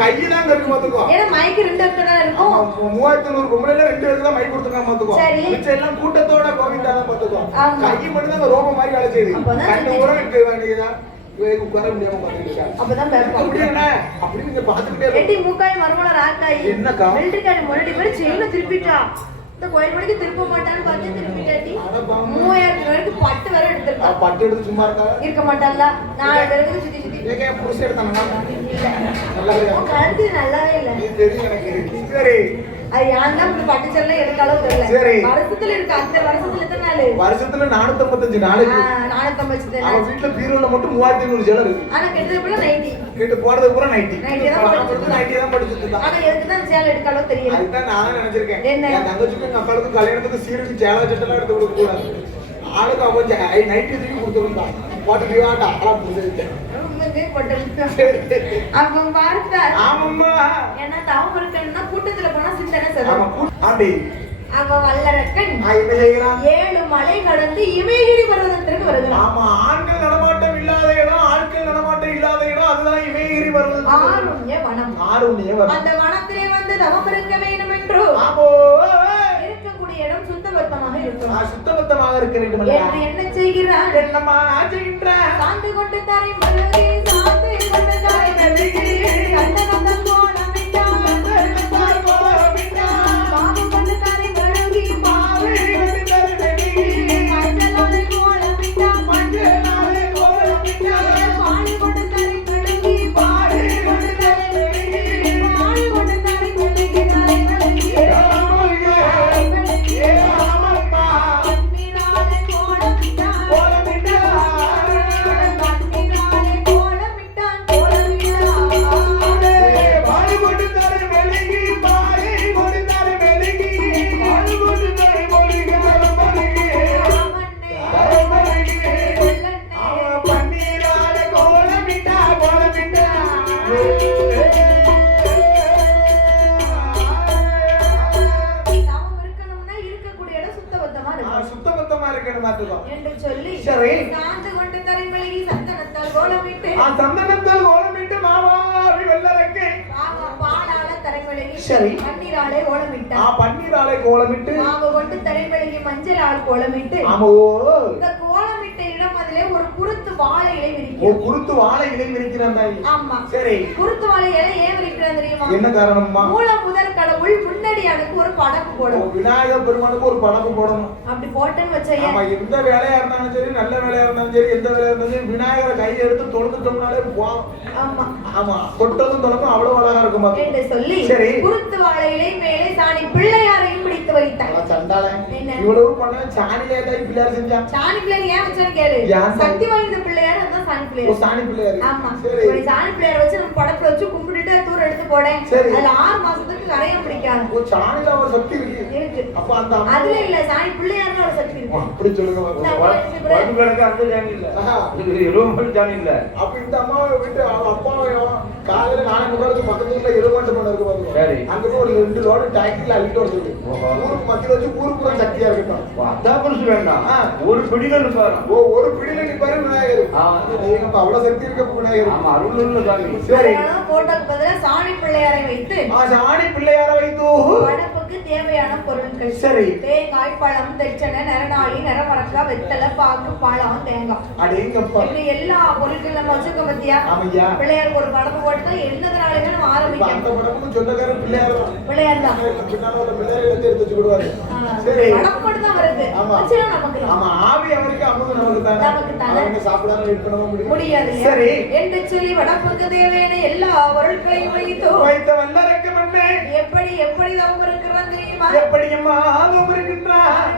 கையெல்லாம் அங்க இருக்கு பாத்துக்கோ ஏன்னா மைக்கு ரெண்டு இடத்துல தான் இருக்கும் மூவாயிரத்தி நூறு ரெண்டு தான் மைக் கொடுத்துருக்காங்க பாத்துக்கோ சரி. மிச்சம் எல்லாம் கூட்டத்தோட கோவிந்தா தான் பாத்துக்கோ. கை மட்டும் தான் ரோபம் மாதிரி வேலை செய்யுது அப்பதான் கண்ணு சுத்தி- ஊரம் இருக்க வேண்டியதா? இவருக்கு உட்கார முடியாம திருப்பிட்டா. இந்த கோயில் மணிக்கு திருப்ப மாட்டான்னு பார்த்து திருப்பிட்டாட்டி. மூவாயிரத்து வரைக்கும் பட்டு வர எடுத்திருக்கா. பட்டு எடுத்து சும்மா இருக்கா இருக்க மாட்டான்ல. நாலு பேருக்கு சுத்தி என் புருஷன் எடுத்தானா கழுத்து நல்லாவே இல்ல. தெரியும் எனக்கு சரி. அது தான் இப்படி தெரியல. சரி. வருஷத்துல இருக்கு. அந்த வருஷத்துல எத்தனை நாள்? வருஷத்துல நானூத்தி ஐம்பத்தஞ்சு நானூத்தம்பது அவன் வீட்டுல பீரோல மட்டும் மூவாயிரத்தி ஐநூறு ஜலம் இருக்கு. ஆனா கெட்டது போல நைட்டி கேட்டு போறது பூரா நைட்டி Nighty தான் நைட்டி தான் படிச்சுட்டு ஆனா எதுக்கு தான் சேலை எடுத்தாலும் தெரியல. அதுதான் நானும் நினைச்சிருக்கேன். என்ன? என் தங்கச்சிக்கும் எங்க கல்யாணத்துக்கு சீருக்கு சேலை சட்டெல்லாம் எடுத்து கொடுக்க கூடாது. ஆளுக்கு அவன் நைட்டி தூக்கி கொடுத்துருந்தான். போட்டு வேண்டாம் ஆளா புரிஞ்சுக்கிட்டேன் உண்மையிலே போட்டு அப்ப பார்த்தா ஆமாம்மா. ஏன்னா தவம் இருக்கணும்னா கூட்டத்துல போனா சிந்தனை ஆண்டி. அவன் வல்லரக்கன் ஏழு மலை கடந்து இமயகிரி பர்வதத்திற்கு வருகிறான். ஆமா ஆண்கள் நடமாட்டம் இல்லாத இடம் ஆட்கள் நடமாட்டம் இல்லாத இடம் அதுதான் இமயகிரி வருவது ஆருண்ய வனம். ஆறுண்ணிய வரும் அந்த வனத்திலே வந்து தவம் இருக்க வேண்டும் என்று ஆமோ இடம் சுத்தபத்தமாக இருக்கும் நான் சுத்தபத்தமாக இருக்க வேண்டும் என்று என்ன செய்கிறான் என்னம்மா ஆச்சுகின்றேன் சாந்து கொண்டு தரை மலரே சுத்தபத்தமா இருக்கணும். பாத்துக்கோ என்று சொல்லி சரி. சாந்து கொண்டு தரைமலகி சந்தனத்தால் கோலமிட்டு ஆ சந்தனத்தால் ஓலமிட்டு மாவாவி வெள்ளரக்கை. பாலால தரைமலகி சரி. கண்ணீராலே ஆ கோலமிட்டார் பன்னீராலை கோலமிட்டு. மாவு கொண்டு தரைமலகி மஞ்சளால் கோலமிட்டு ஆமா இந்த கோலமிட்ட இடம் அதிலே ஒரு குருத்து வாழை விரிக்கும் குருத்து வாழை இலை விரிக்கிறான் தாய். ஆமா. சரி. குருத்து வாழை இலை ஏன் விரிக்கிறான் தெரியுமா? என்ன காரணம்மா? மூல முதற் கடவுள் முன்னடியானுக்கு ஒரு படப்பு ஓ, போடும் விநாயகர் பெருமானுக்கு ஒரு படப்பு போடணும். அப்படி போட்டேன்னு வச்சைய ஆமா எந்த வேலையா இருந்தாலும் சரி நல்ல வேலையா இருந்தாலும் சரி எந்த வேலையா இருந்தாலும் சரி விநாயகரை கையை எடுத்து தொழுந்துட்டோம்னாலே போதும் ஆமா. ஆமா தொட்டதும் தொடக்கும் அவ்வளவு அழகா இருக்கும். என்று சொல்லி சரி. குருத்து வாழை இலை மேலே சாணி பிள்ளையாரையும் சண்டாளன். என்ன? இவ்வளவு பண்ண சாணிலே தாய் பிள்ளையார் செஞ்சான் சாணி பிள்ளையார் ஏன் வச்சான்னு கேளு? சக்தி வாய்ந்த பிள்ளையார் அதான் சாணி பிள்ளையார். சாணி பிள்ளையார். ஆமா. சாணி பிள்ளையார் வச்சு நம்ம படத்துல வச்சு கும்பிட்டுட்டு தூரம் எடுத்து போடேன். அதுல ஆறு மாசத்துக்கு கரையம் பிடிக்காது. ஓ சாணில ஒரு சக்தி இருக்கு இருக்கு அப்ப அந்த அம்மா- அதுல இல்ல சக்தி இருக்கு. அப்படி சொல்லுங்க பாத்து. நான் வா- வ- சொல்றேன். வடக்கு கிழக்கு அந்த ஜாமி இல்ல. எருவம்பல் ஜாமி இல்ல. அப்ப இந்த அம்மாவை விட்டு அவங்க அப்பாவையும் காலையில நாளை முன்னாடி பக்கத்துல உள்ள எருமாட்டு மண் இருக்கு பாருங்க. சரி. அங்க போய் ஒரு ரெண்டு லோடு டாக்ஸில அள்ளிட்டு வருது ஓஹோ. ஊருக்கு மத்தியில வச்சு ஊருக்கு பூரா சக்தியா இருக்கட்டும். அதான் புருஷு வேண்டாம். ஒரு பிடிகள் பாரு ஓ ஒரு பிடியில நிப்பாரு விநாயகர். அவ்வளவு சக்தி இருக்க விநாயகர். ஆமா அருள் உள்ள சாமி சரி அதனால போட்டோக்கு பதிலா சாணி பிள்ளையாரை வைத்து ஆ சாணி பிள்ளையார வைத்து. படப்புக்கு தேவையான பொருட்கள் சரி. தேங்காய் பழம் தெச்சனை நரநாளி நரமரக்கா வெத்தலை பாக்கு பழம் தேங்காய். அடேங்கப்பா இப்படி எல்லா பொருட்களும் நம்ம வச்சுக்க பத்தியா? ஆமையா பிள்ளையாருக்கு ஒரு படப்பு போட்டு எந்ததுனாலுமே நம்ம ஆரம்பிக்கலாம் அந்த படமும் சொந்தக்காரன் பிள்ளையார். தான் பிள்ளையார் தான் பின்னால உள்ள பிள்ளையாரை எடுத்து எடுத்து வச்சு விடுவாரு. சரி. படப்பு மட்டும் தான் வருது. ஆமா. நமக்கு. ஆமா ஆவி அவருக்கு அமுது நமக்கு தானே? நமக்கு தானே. அவங்க சாப்பிடாம முடியும்? முடியாது. சரி. என்று சொல்லி வடப்புக்கு தேவையான எல்லா பொருட்களையும் வைத்தோ வைத்த வல்லரக்க மண்ணே எப்படி எப்படி இருக்கிறான் தெரியுமா எப்படியம்மா இருக்கின்றார்?